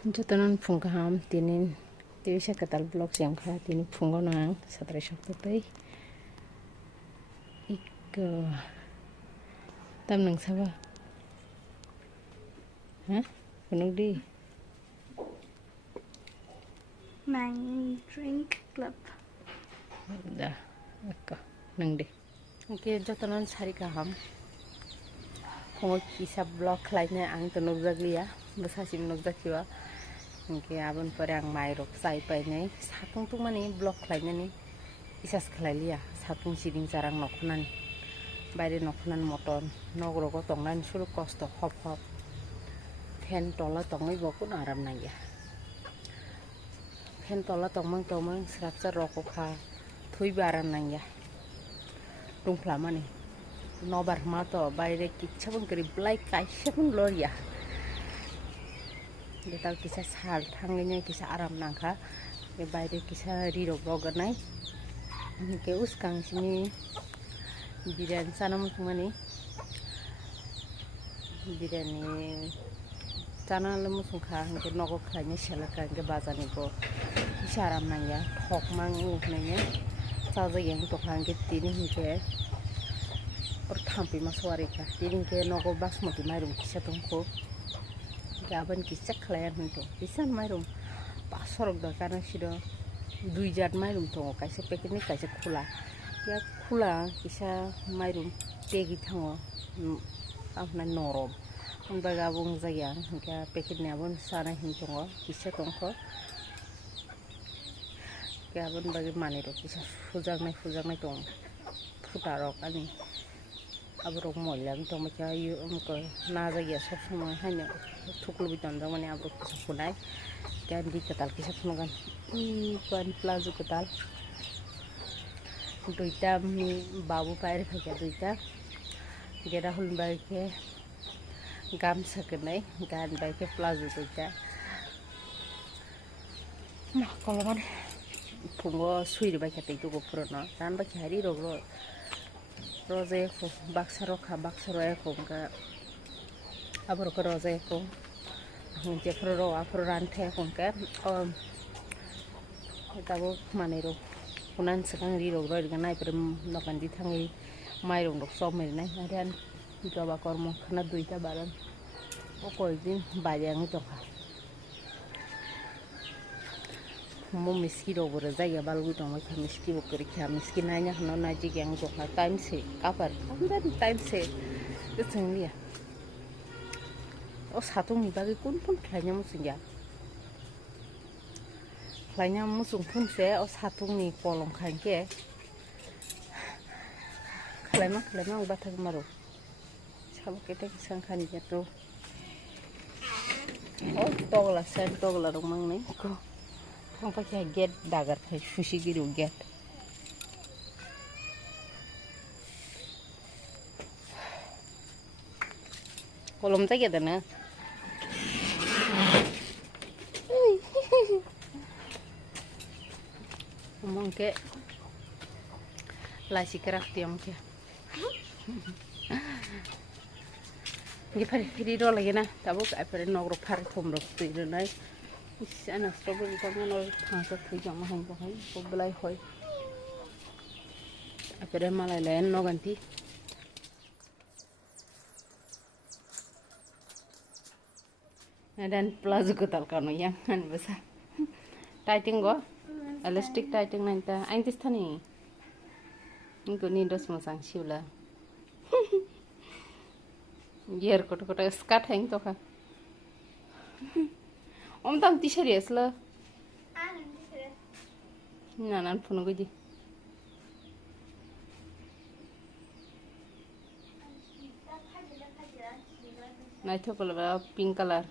Jotono phungkaham tinin bisa ketal blog siang kha tini phungo nang satrai sakto tei ik tam nang saba ha punung di Mang drink club dah akka nang di oke jotono sari kaham phungo kisa blog khlaina ang to nukjakliya basasim nukjakiwa Oke, abon pore ang mairok sai pai nei satung tu mani blok khlaina ni isas khlailia satung siding jarang nokhonan baire nokhonan moton nogrogo tongnan suru kosto hop hop fan tola tongai bokun aram naya fan tola tongmang srapsa roko kha thui baran naya rungpla mani nobar mato baire kitchabon kri blai kaishabon loria Kita kisah sal tangganya kisah aram nangka ke bayar kisah rirok roganai ke uskang sini Biriyani Chana Mwchwngmani Biriyani Chana Mwchwngkha ke nogok khlaina selaka ke bazani ko kisah aram nangya thok mang nanya saja yang tokha ke Tini ke or thampi maswari ka Tini ke nogok basmati mairum kisah tongko Gaban kisah kelayan itu, bisa mairum pasorok dah karena sudah 2 jat mairum tuh, kaisa paket ni kaisa kula, ya kula kisah mairum tegi thango, apa norom, amba gabung zayang, ya paket ni abon sana hintungo, kisah tongko, gabun bagi maniro kisah fujang nai tong, futarok ani. Abrok moilam to macha yu umko na jaya sob samay hanya thuklu biton mane abrok kisa punai kan di ketal kisa punagan kan plazo ketal duita mi babu pair khaka duita gera hul baike gam sakenai gan baike plazo duita nah kalau kan pungo sui baike teitu go purona tan baike hari roglo Roze ko baksaro eko ka abro ko roze eko hunje pro afro rante ko ka tabo manero kunan sakang ri ro ganai per nokan di thangi mairong rok som mer nai arian joba kormo khana duita baran o koidin bayang to ka mo miski ro bore jaya balgu to mai miski bo kori kha miski nanya no naji gang to ka time se kapar amdan time se to senglia o satung ni bagi kun khlainya mu singya khlainya mu sung phun se o satung ni kolong khanke khlaima bathak maro sabok kete sang khani jato o togla rong mang nei ko Ang pakai get dagar pakai sushi gitu get. Kolom tak ada na. Omong ke lasi craft yang ke. Gimana? Ini dulu lagi na. Tabuk apa nogro par thom rok tu itu nai. Sana strawberry kami nol thangsa thui jama hang ko hai ko belai hoi apere malai len no ganti dan plazo ko tal kanu yang han basa tighting go elastic tighting nanta ain tis thani ingko ni dos masang siula yer ko skat hang to ka Om serius lah. Nah, puno gue di. Naithok kalau pink color.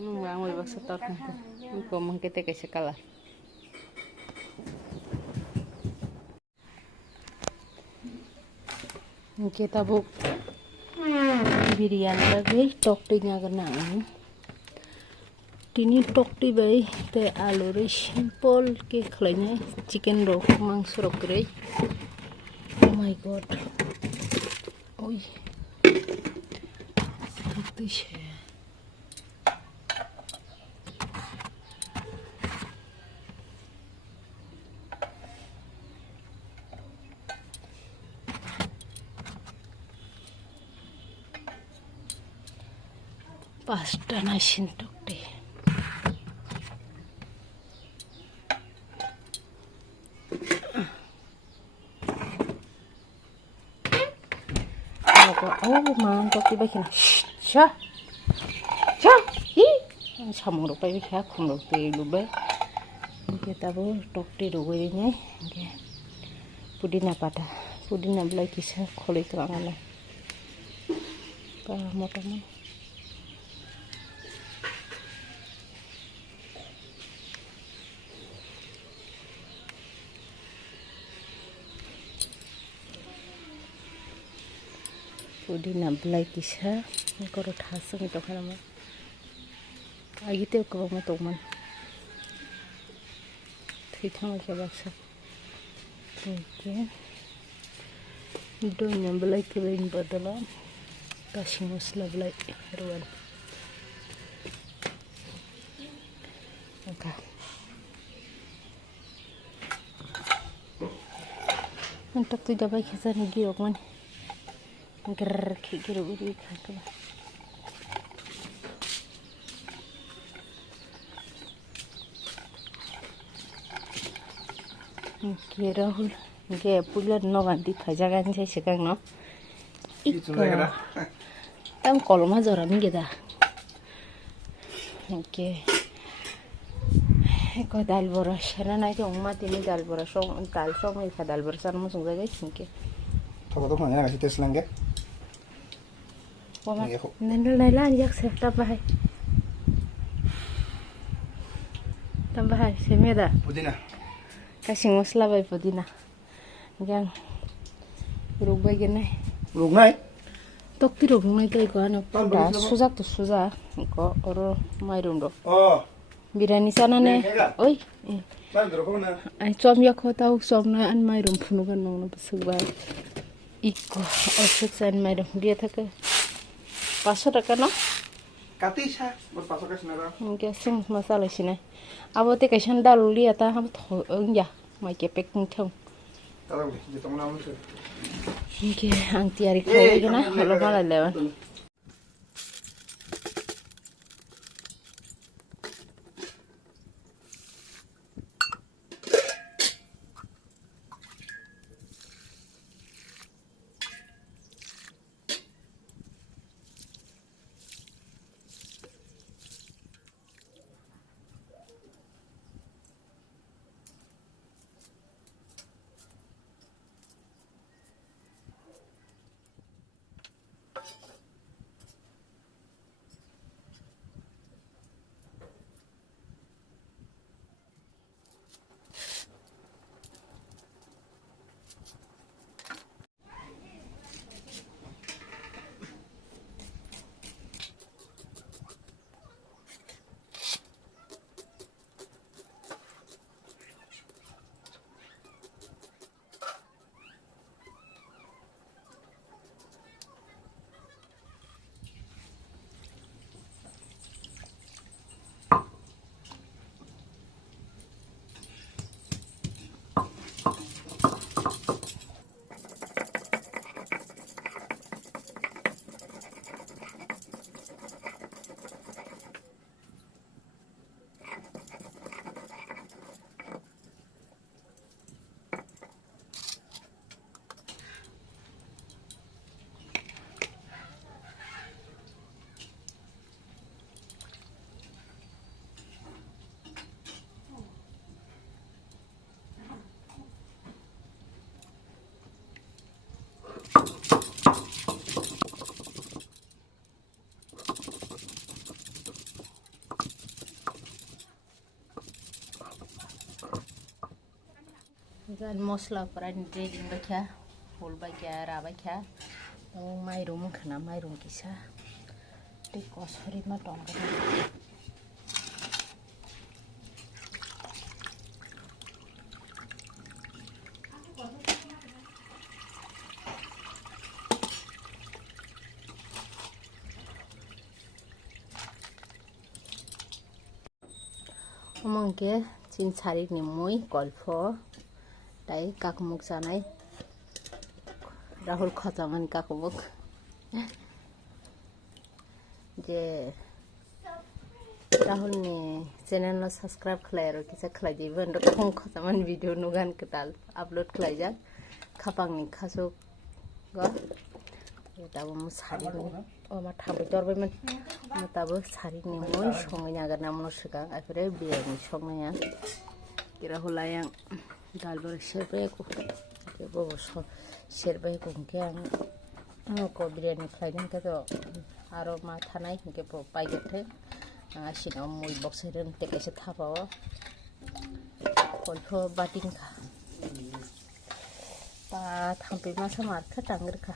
Wang mau bakso tor kan. Kau mengkete kayak color. Kita buk Biriyani lagi tokti nya kena Tini tokti bai te alur simple ke khlainya chicken rok mangso rok rei oh my god oi tokti she Pasta na sintok deh. Oh, mantap tiba kena. Sha, sha, hi. Samur apa ini kaya kumrok teh lupa. Kita bu tokti dogo ini, pudina pada, pudina belai kisah kulit kerangan lah. Kalau mau teman. Pudina belai kisah, kalau thasung itu kan mah. Agite ko mo toman. Thithang ke baksa. Okay. Donya belai ke lain badala. Kasih masala belai rwna. Okay. Untuk tu jabai kisah ni giok man. Ger kira beri kan. Kira hul, kira pulat no ganti fajagan saya sekarang no. Ikut. Tam kolom aja orang ni kita. Oke. Ikut dal boras. Karena nanti umat ini dal boras, dal song ini dal boras sama sung jaga singke. Toko mana kasih tes langge? Wah, nendel nailan jak serta bahai. Tambah hai, semeda. Pudina. Kasih masala bay pudina. Yang rubay gini. Rwna? Tok ti rwna itu anu. Dah suzak tu suzak. Iko orang mayrum do. Oh. Biriyani sana ne. Oi. Mana dulu mana? Ay som ya ko tahu som na an mayrum punugan nong besugba. Iko osuk san mayrum dia tak. 500 টাকা no? Katisha, berpasok ke sana. Mungkin sing masalah sini. Abote kasan dal lihat ah ya, mai kepek ngthong. Tahu deh, jadi teman kamu tuh. Mungkin angti hari kau gina, kalau malah lewat. Dan masala peran daging baca, whole baca, rawa baca, mayrum kena mayrum kisah, di kos hari matang kan. Omong ke, cing cari ni mui golfo. Đấy các mục sa này Rahul khotaman các mục je Rahulni channel no subscribe khlai aro kisa khlai dei ban khong khasaman video nugan ketal upload khlai jak khapang ni khasuk go tabo mu sari ni o ma thabai torbai man mu tabo sari ni moi songai nagar namno sika afre biryani songai ya kira hulayang dal bar serbai ko ke bo serbai ko ke ang ko biryani khlai ni ka to aro ma thanai ke bo paigete sino muy boxerin te kaise thapao kolpho bating kha ta thampi ma samar kha tangir kha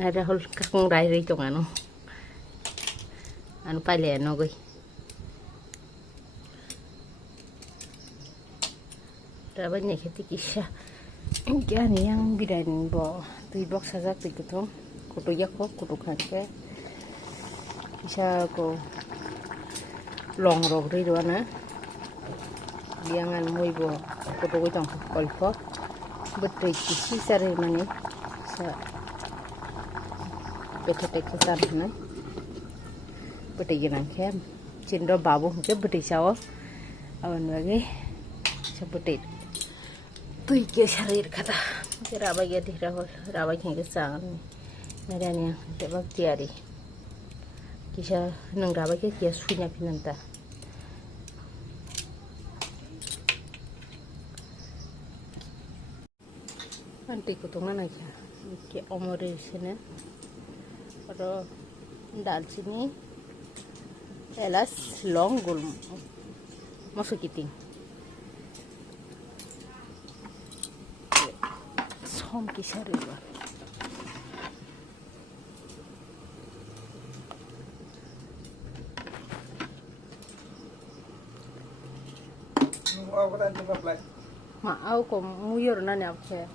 ada hol kakung rai rai tong anu pale no goi raban ne kheti kisha kyan yang biryani bo tui box sajak tui kutum kutu yakko kutu khanke kisha ko long rok ri rwna biangan moi bo kutu ko tong kolpo betre kisi sare mani sa Betek kesan na, betek yang kem, cindo babu mungkin betek sawo, awan lagi, sebetek, tuh ke syarir kata, rabai ya di rabai yang kesan, narian yang tebak tiari, kisah neng rabai ke kia sunya pinanta, nanti kutungan aja, ke omori sini. Aro dalchini elas long gul masukiting som kisari ba ma au ko muyor na ne apche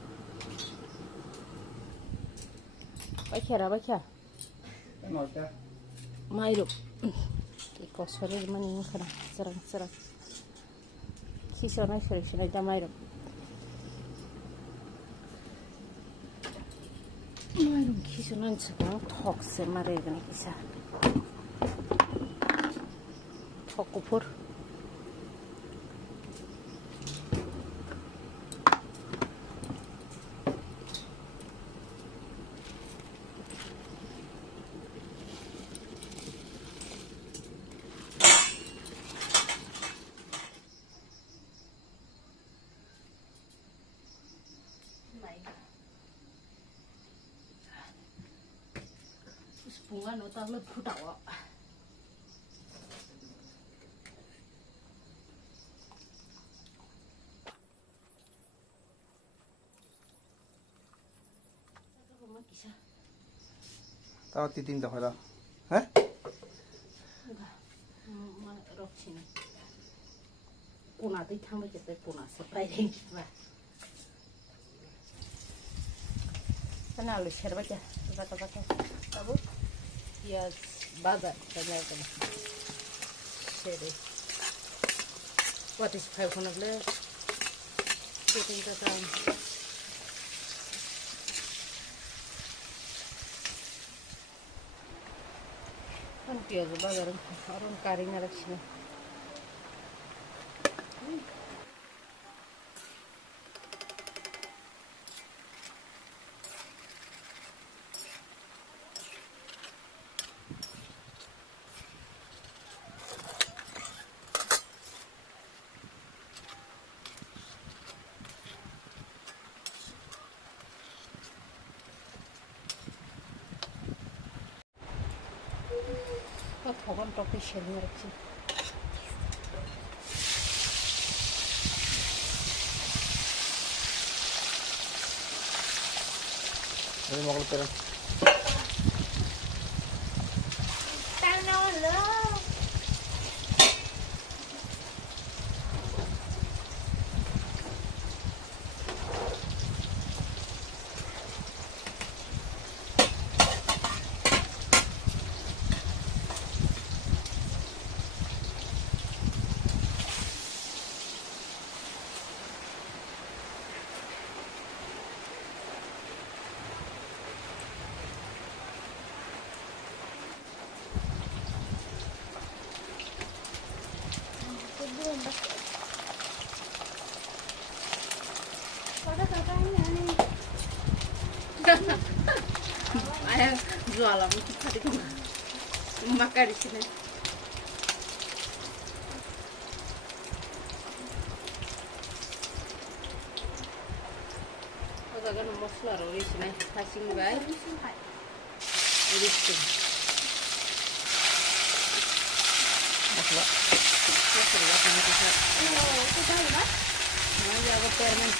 ba Mayro, iko sore mani ngana serang kisona sore jamayro mayro kisona chaka thok se mare gana kisa thokupur bunga no ta le phutawa tao titing da hola ha ma rokchini puna ti thangba jete puna se pai ring ba sana lu sherba ja baka tabu ya baga kaya kaya shere what is 500 le sitting the time kan piaz bagar arun karing rakshina Hogan topi shell rakchi. Ini mau keluar. Ayah jual lah, mungkin tadi tu makan di sini. Kalau kan masla roli sini, kasing bay, ini sih. Masla. Masla lah kan kita. Oh, kita apa? Mana jaga permen.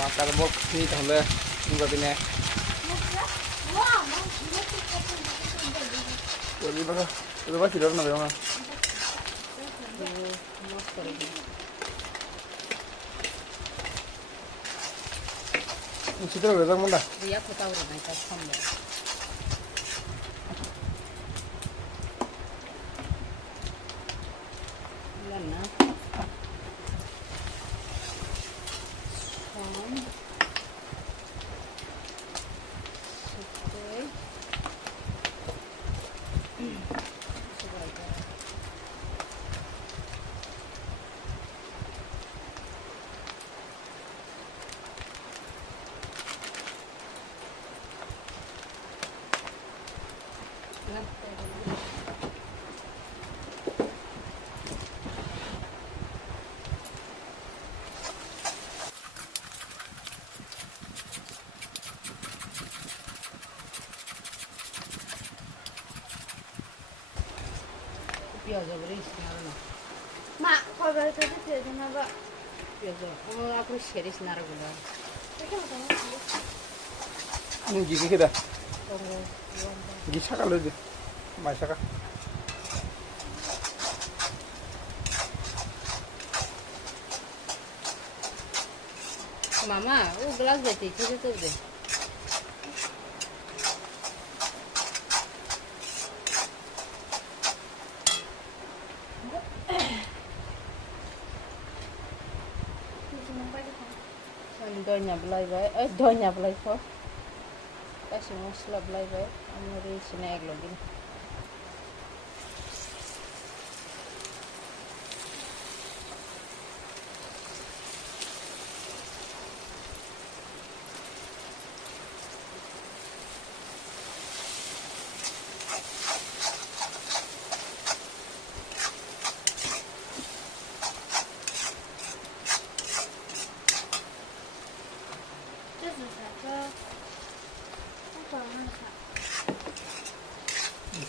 Makan bok ni tahle juga bine. Jadi baga, itu baca dulu nabi mana? Ini cerita berapa mana? Dia aku tahu orang itu sama. Mana? Piazza bellissima, no? Ma cosa avete detto? Ma va. Piazza, come la pusheris naragula. Perché non sono? Ini gigi kita. Oh, Gigi sakal lagi. Mai sakal. Mama, gelas deh, cerita tuh deh. Donya belai baik, donya belai kok. Kasih masla belai baik, amri sini egg lagi.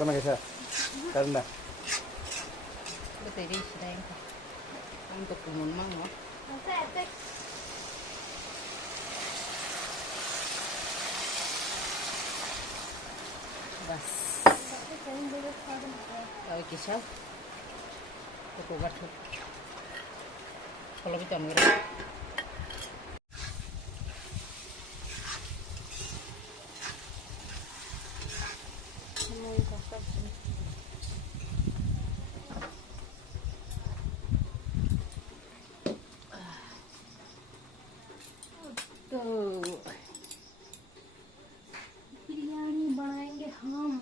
Mana kisah? Karena. Betul ini sudah yang untuk kumun mang, no? Bas. Tahu kisah? Aku buat. Kalau kita ngira. Biryani बनाएंगे हम।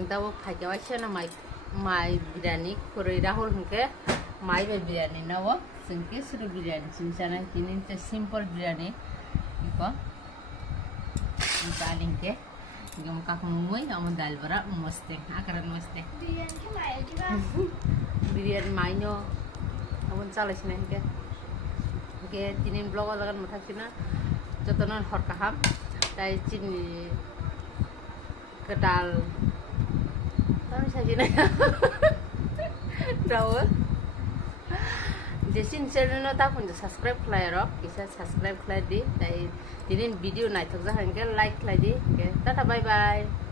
जों दा फाइजावाइसो ना माइ बिरियानि खुरै राहुल हंके माइ बे बिरियानि ना वो जोंके सुरु बिरियानि चिंचाना किनी ते सिंपल बिरियानि इको दालिंके गम काकमुई हम दाल बरा मस्ते आकाran मस्ते Biriyani ke mai juga. Biryani माइनो हम चालायसिना के Tini blog lagan mataksina jotonon hor kaham tai Tini kedal tapi sajina tahu jesin channel no ta pun subscribe khlai ro kisa subscribe khlai di tai Tini video naithok ja hangke like khlai di ke tata bye bye.